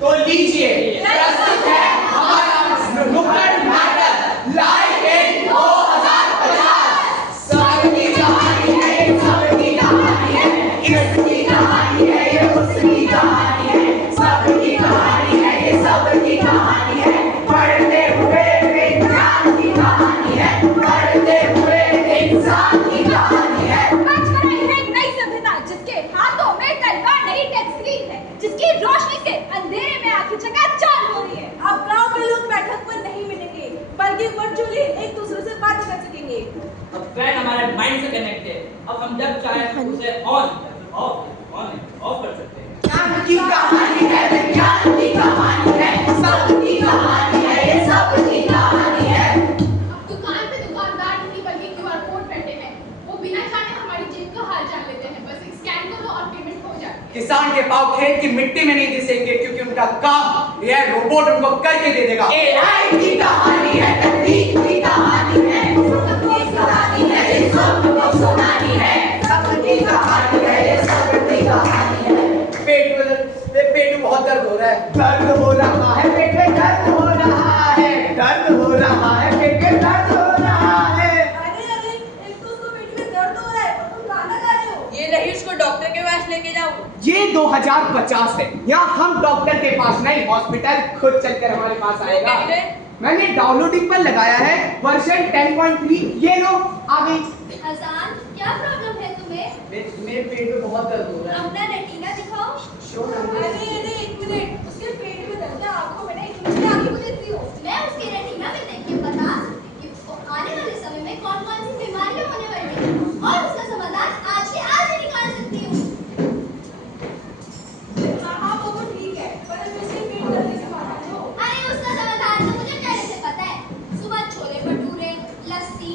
तो लीजिए प्रस्तुत है हमारा नुक्कड़ नाटक लाइव इन 2050। सबकी कहानी है, सबकी कहानी है, इसकी कहानी है, ये उसकी कहानी है, सबकी कहानी है, ये सबकी कहानी है, पढ़ते हुए इंसान की कहानी है, पढ़ते हुए इंसान की कहानी है। आज बनाई है एक नई सभ्यता जिसके हाथों में तलवार नहीं टच स्क्रीन है, जिसकी रोशनी से अंधेरे में आंखें चकाचौंध हो रही है। अब गांव में लोग बैठक पर नहीं मिलेंगे बल्कि वर्चुअली एक दूसरे से बातें कर सकेंगे। अब फैन हमारे माइंड से कनेक्ट है। अब हम जब चाहे उसे ऑन ऑफ कर सकते हैं। ज्ञान की कहानी है, विज्ञान की कहानी है, सबकी कहानी है, ये सबकी कहानी है। अब दुकान पे दुकानदार नहीं बल्कि क्यूआर कोड बैठे हैं। वो बिना जाने हमारी जेब का हाल जान लेते हैं। बस स्कैन करो और पेमेंट हो जाए। किसान के पाँव खेत की मिट्टी में नहीं दिसेंगे क्योंकि उनका काम यह रोबोट उनको करके दे देगा। एआई की कहानी है, तकनीक की कहानी है, सबकी कहानी है, ये सबको सुनानी है, सबकी कहानी है, ये सबकी कहानी है। पेट बहुत दर्द हो रहा है, दर्द हो रहा है, पेट में दर्द हो रहा है, दर्द हो रहा है, पेट में दर्द हो रहा है। अरे एक तो उसको पेट में दर्द हो रहा है और तुम गाना गा रहे हो। ये नहीं, उसको डॉक्टर के पास लेके जाओ। ये 2050 है, यहाँ हम डॉक्टर के पास नहीं, हॉस्पिटल खुद चलकर हमारे पास आएगा। मैंने डाउनलोडिंग पर लगाया है वर्जन 10.3। ये लो आ गई। हसन, क्या प्रॉब्लम है तुम्हें? मेरे पेट में बहुत दर्द हो रहा है। अपना रेटिना दिखाओ। अरे एक मिनट, उसके पेट में दर्द है, आंखों में नहीं, तुम क्या आंखें देखती हो? मैं उसके रेटिना में देख के बता सकती हूँ उसको आने वाले समय में कौन-कौन सी बीमारियां होने वाली हैं और उसका समाधान आज के आज ही निकाल सकती हूँ। हाँ वो तो ठीक है, पर इसके पेट दर्द की समाधान दो। अरे उसका समाधान तो मुझे पहले से पता है। सुबह छोले भटूरे, लस्सी,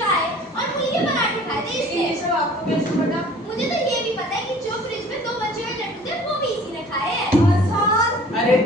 चाय और मूली के पराठे खाए थे इसलिए। ये सब आपको कैसे पता? मुझे तो ये भी पता है कि जो फ्रिज में 2 बचे हुए लड्डू थे वो भी इसी ने खाए हैं। हसन, अरे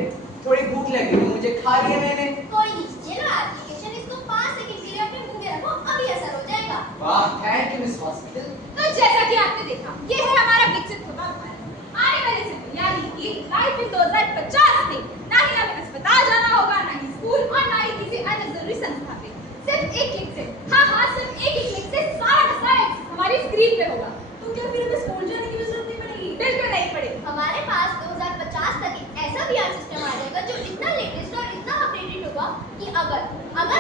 थोड़ी भूख लगी थी मुझे, खा लिया मैंने। कोई नहीं, ये लो एप्लीकेशन, इसको 5 सेकंड के लिए अपने मुंह में रखो, अभी असर हो जाएगा। वाह, थैंक यू मिस हॉस्पिटल। तो जैसा कि आपने देखा, ये है हमारा विकसित हुआ भारत। आने वाले समय यानी कि लाइफ इन 2050 में ना ही हमें अस्पताल जाना होगा, ना ही स्कूल और ना ही किसी अन्य जरूरी संस्था पे। सिर्फ एक क्लिक से, हाँ सिर्फ एक ही क्लिक से सारा का सारा हमारी स्क्रीन पे होगा। तो क्या फिर हमें स्कूल जाने की भी जरूरत नहीं पड़ेगी? बिल्कुल नहीं पड़ेगी। हमारे पास 2050 तक एक ऐसा VR सिस्टम आ जाएगा जो इतना लेटेस्ट और इतना अपडेटेड होगा कि अगर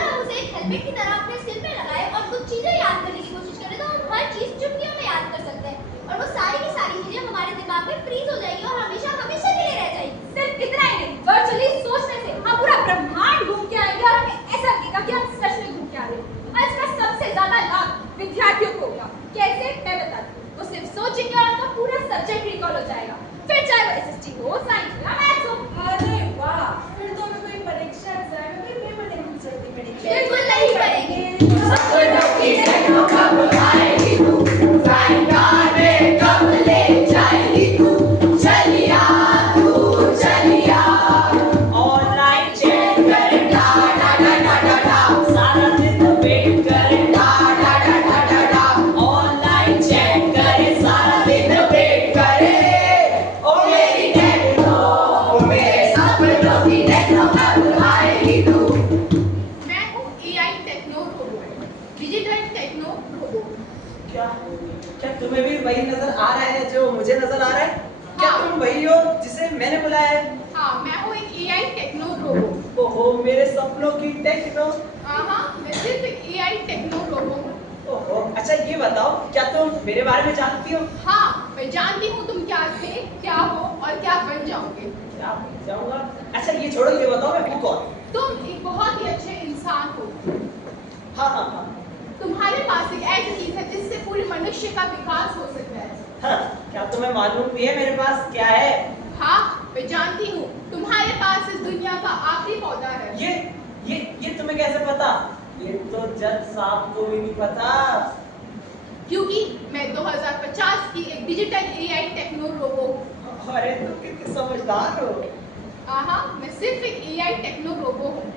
हम उसे एक हेलमेट की तरह अपने सिर पे लगाए और कुछ चीजें याद करने की कोशिश करें तो हम हर चीज चुटकियों में याद कर सकते हैं और वो सारी की सारी चीजें हमारे दिमाग में फ्रीज हो जाएगी और हमेशा हमेशा के लिए रह जाएगी। सिर्फ इतना ही नहीं, वर्चुअली सोचने से हम पूरा ब्रह्मांड घूम के आएंगे और हमें ऐसा लगेगा कि हम सच में घूम के आ रहे हैं। और इसका सबसे ज्यादा लाभ विद्यार्थियों को होगा। कैसे, मैं बताती हूँ। वो सिर्फ सोचेंगे और उनका पूरा सब्जेक्ट रिकॉल हो जाएगा, फिर चाहे वो SST हो, साइंस हो या मैथ्स हो। अरे वाह, फिर तो हमें कोई परीक्षा एग्जाम में पेपर देने की जरूरत नहीं पड़ेगी। बिल्कुल नहीं पड़ेगी। कब आएगी तू, जाएगा कब ले जाएगी तू, चलिया तू चलिया। ऑनलाइन चेक करे, डा डा डा डा डा डा, सारा दिन वेट करे, डा डा डा डा डा डा, ऑनलाइन चेक करे, सारा दिन वेट करे। ओ मेरी टेक्नो, ओ मेरे सपनों की टेक्नो, कब आएगी तू। मैं हूँ AI techno robot, digital techno robot. क्या क्या तुम्हें भी वही नजर आ रहा है जो मुझे नजर आ रहा है? क्या हाँ। तुम वही हो जिसे मैंने बुलाया है? हाँ, मैं हूँ एक AI टेक्नो रोबोट। ओहो, मेरे सपनों की टेक्नो। हाँ, मैं सिर्फ एक AI टेक्नो रोबोट हूँ। ओहो, अच्छा ये बताओ, क्या तुम मेरे बारे में जानती हो? हाँ, मैं जानती हूँ तुम क्या थे, क्या हो और क्या बन जाओगे। क्या बन जाऊंगा? अच्छा ये छोड़ो, ये बताओ मैं हूँ कौन? तुम एक बहुत ही अच्छे इंसान हो। हाँ हाँ हाँ तुम्हारे पास एक ऐसी चीज है जिससे पूरे मनुष्य का विकास हो सकता है। हाँ, क्या तुम्हें मालूम भी है मेरे पास क्या है? हाँ, मैं जानती हूँ तुम्हारे पास इस दुनिया का आखिरी पौधा है। ये तुम्हें कैसे पता? ये तो जज साहब को भी नहीं पता। क्योंकि मैं 2050 की एक डिजिटल AI टेक्नो रोबो हूँ। अरे तुम कितनी समझदार हो। हाँ, मैं सिर्फ एक AI टेक्नो रोबो हूँ।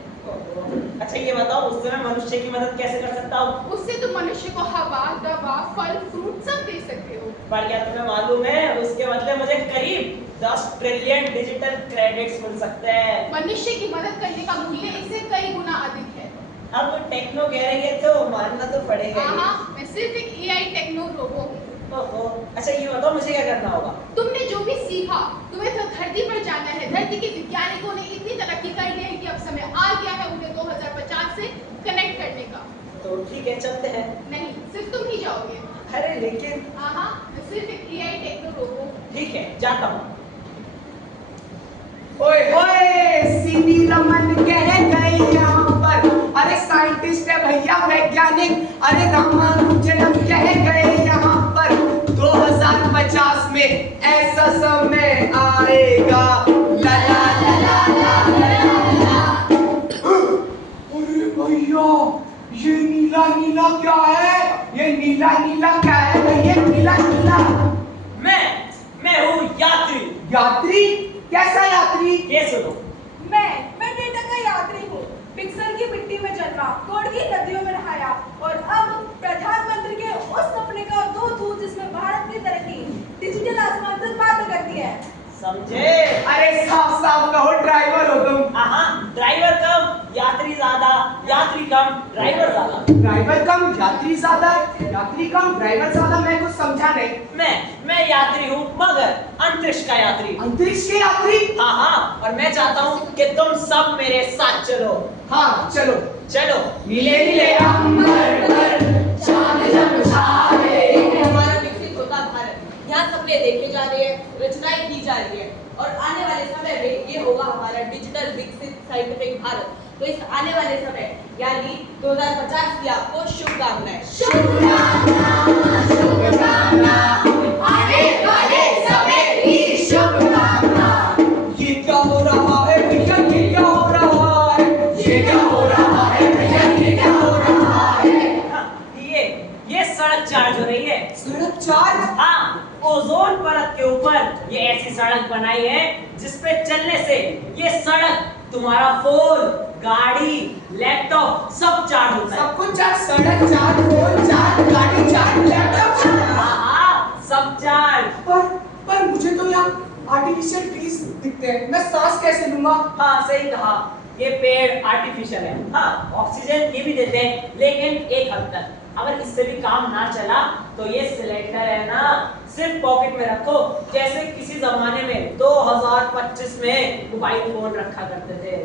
अच्छा ये बताओ, उससे मैं मनुष्य की मदद कैसे कर सकता हूँ? उससे तुम मनुष्य को हवा, दवा, फल, फ्रूट सब दे सकते हो। पर क्या तुम्हें मालूम है उसके बदले मुझे करीब 10 ट्रिलियन डिजिटल क्रेडिट्स मिल सकते हैं। मनुष्य की मदद करने का मूल्य इससे कई गुना अधिक है। अब टेक्नो कह रही है तो मानना तो पड़ेगा ही। हाँ, मैं सिर्फ एक एआई टेक्नो रोबो हूँ। ओहो, अच्छा ये बताओ मुझे क्या करना होगा? तुमने जो भी सीखा, तुम्हें तो धरती पर जाना है। धरती के वैज्ञानिकों ने इतनी तरक्की कर ली है कि अब समय आ गया है उन्हें 2050 से कनेक्ट करने का। तो ठीक है चलते हैं। नहीं, सिर्फ तुम ही जाओगे। अरे लेकिन हाँ, मैं सिर्फ एक एआई टेक्नो रोबो हूँ। ठीक है जाता हूँ। ओए ओए सीवी रमन कह गए यहाँ पर। अरे साइंटिस्ट है भैया, वैज्ञानिक। अरे रामानुजन कह गए यहाँ पर 2050 में ऐसा समय आएगा। ला ला ला ला ला ला ला। अरे भैया ये नीला नीला क्या है? ये नीला नीला क्या है भैया? नीला नीला मैं हूँ यात्री। यात्री? कैसा यात्री? ये सुनो, मैं डेटा का यात्री हूँ। पिक्सल की मिट्टी में जन्मा, कोड की नदियों में नहाया और अब प्रधानमंत्री के उस सपने का दूत हूँ जिसमें भारत की तरक्की डिजिटल आसमान तक बात करती है। समझे? अरे साफ साफ कहो, ड्राइवर हो तुम। हाँ, ड्राइवर कम यात्री ज्यादा, यात्री कम ड्राइवर ज्यादा। ड्राइवर कम यात्री ज्यादा, यात्री कम ड्राइवर ज्यादा। मैं कुछ समझा नहीं। मैं यात्री हूँ मगर अंतरिक्ष का यात्री। अंतरिक्ष के यात्री? हाँ, और मैं चाहता हूँ कि तुम सब मेरे साथ चलो। हाँ चलो चलो। नीले नीले अंबर पर चांद जब छाए। हमारा विकसित होता भारत, यहाँ सपने देखे जा रहे हैं, रचनाएं की जा रही है और आने वाले समय में ये होगा हमारा डिजिटल विकसित साइंटिफिक भारत। तो इस आने वाले समय यानी 2050 की आपको शुभकामनाएं। आने वाले समय की शुभकामना। ये क्या हो रहा है भैया? ये क्या हो रहा है? ये क्या हो रहा है भैया? ये क्या हो रहा है? हाँ, ये सड़क चार्ज हो रही है। सड़क चार्ज? हाँ, ओजोन परत के ऊपर ये ऐसी सड़क बनाई है जिसपे चलने से ये सड़क तुम्हारा फोन, गाड़ी, लैपटॉप सब चार्ज होता है। सब कुछ चार्ज? सड़क चार्ज, फोन चार्ज, गाड़ी चार्ज, लैपटॉप चार्ज। हाँ, सब चार्ज। पर मुझे तो यहाँ आर्टिफिशियल ट्रीज दिखते हैं। मैं सांस कैसे लूंगा? हाँ सही कहा, ये पेड़ आर्टिफिशियल है। हाँ, ऑक्सीजन ये भी देते हैं लेकिन एक हद तक। अगर इससे भी काम ना चला तो ये सिलेंडर है ना, सिर्फ पॉकेट में रखो, जैसे किसी जमाने में 2025 में मोबाइल फोन रखा करते थे।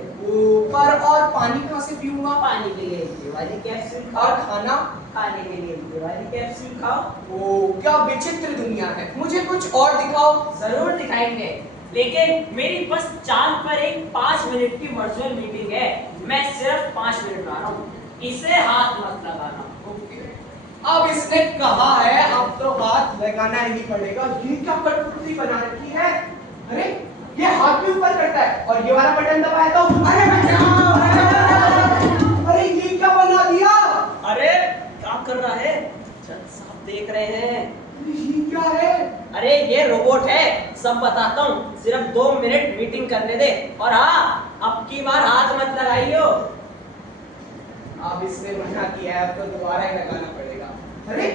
पर और पानी कहाँ से पीऊंगा? पानी के लिए ये वाली कैप्सूल खाओ, और खाना? खाने के लिए ये वाली कैप्सूल खाओ। ओ क्या विचित्र दुनिया है। मुझे कुछ और दिखाओ। जरूर दिखाएंगे, लेकिन मेरी बस चांद पर एक 5 मिनट की वर्चुअल मीटिंग है। मैं सिर्फ 5 मिनट में आ रहा हूँ, इसे हाथ मत लगाना। अब इसने कहा है, अब तो हाथ लगाना ही पड़ेगा। ये क्या कठपुतली बना रखी है? अरे ये हाथ भी ऊपर करता है और ये वाला बटन दबाया तो अरे बचाओ! अरे ये क्या बना दिया? अरे क्या कर रहा है? सब देख रहे हैं। ये क्या है? अरे ये रोबोट है, सब बताता हूँ। सिर्फ 2 मिनट मीटिंग करने दे। और हाँ, अब की बार हाथ मत लगाइयो। अब इसने मना किया है, अब तो दोबारा ही लगाना पड़ेगा। अरे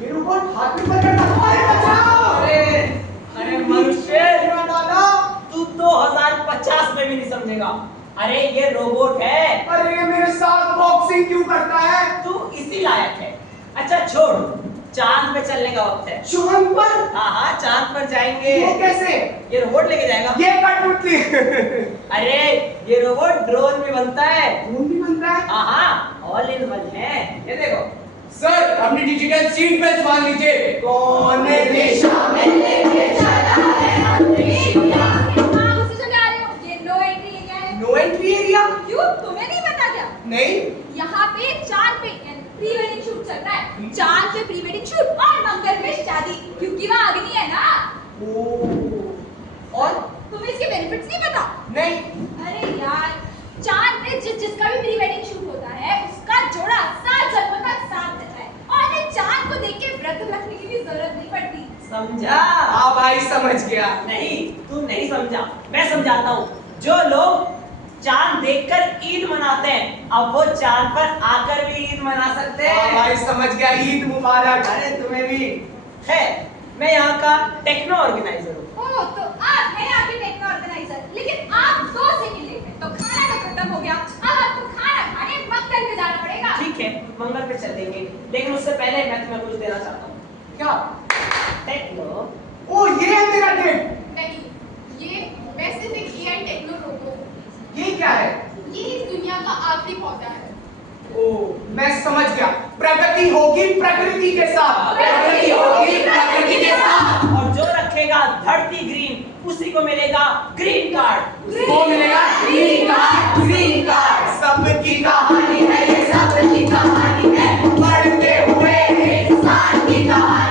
ये रोबोट हाथ भी ऊपर करता है। अरे बचाओ! अरे मनुष्य, डाला। तू 2050 में भी नहीं समझेगा। अरे ये रोबोट है। अरे ये मेरे साथ बॉक्सिंग क्यों करता है? तू इसी लायक है। अच्छा छोड़, चांद पे चलने का वक्त है। चांद पर? हाँ, चांद पर जाएंगे। वो कैसे? ये रोबोट लेके जाएगा। ये कठपुतली। अरे ये रोबोट ड्रोन भी बनता है। ड्रोन भी बनता है? हाँ, ऑल इन वन है। ये देखो। सर अपनी डिजिटल सीट बेल्ट बांध लीजिए। कौन दिशा में लेके चला है अंतरिक्ष यान? हाँ, उसी जगह आ रहे हो। ये नो एंट्री एरिया है। No entry area? क्यों, तुम्हें नहीं पता क्या? नहीं। यहाँ पे चांद पे प्री वेडिंग शूट चल रहा है। चांद पे प्री वेडिंग शूट और मंगल में शादी, क्योंकि वहाँ अग्नि है ना। और तुम्हें इसके बेनिफिट्स नहीं पता? नहीं। अरे यार, चांद पे जिसका भी प्री वेडिंग शूट होता है उसका जोड़ा 7 जन्मों तक साथ रहता है और ये चांद को देख के व्रत रखने की भी जरूरत नहीं पड़ती। समझा? हाँ भाई समझ गया। नहीं, तू नहीं समझा, मैं समझाता हूँ। जो लोग चांद देखकर ईद मनाते हैं, अब वो चांद पर आकर भी ईद मना सकते हाँ हैं। भाई समझ गया। ईद मुबारक। अरे तुम्हें भी। है, मैं यहाँ का टेक्नो ऑर्गेनाइजर हूँ। ओह, तो आप हैं यहाँ के टेक्नो ऑर्गेनाइजर, लेकिन आप 2 सेकंड लेट हैं, तो खाना तो खत्म हो गया। अब आपको खाना खाने मंगल पे जाना पड़ेगा। ठीक है, मंगल पे चल देंगे, लेकिन उससे पहले मैं तुम्हें कुछ देना चाहता हूँ। क्या? टेक्नो। ओ, ये है मेरा गिफ्ट। नहीं, ये पैसिफिक एआई टेक्नो रोबो। ये क्या है? ये इस दुनिया का आखिरी पौधा है। ओ, मैं समझ गया। प्रगति होगी प्रकृति के साथ। प्रगति होगी प्रकृति के साथ। और जो रखेगा धरती ग्रीन, उसी को मिलेगा ग्रीन कार्ड। उसको मिलेगा ग्रीन कार्ड। Green card. सबकी कहानी है ये, सबकी कहानी है, बढ़ते हुए इंसान की कहानी।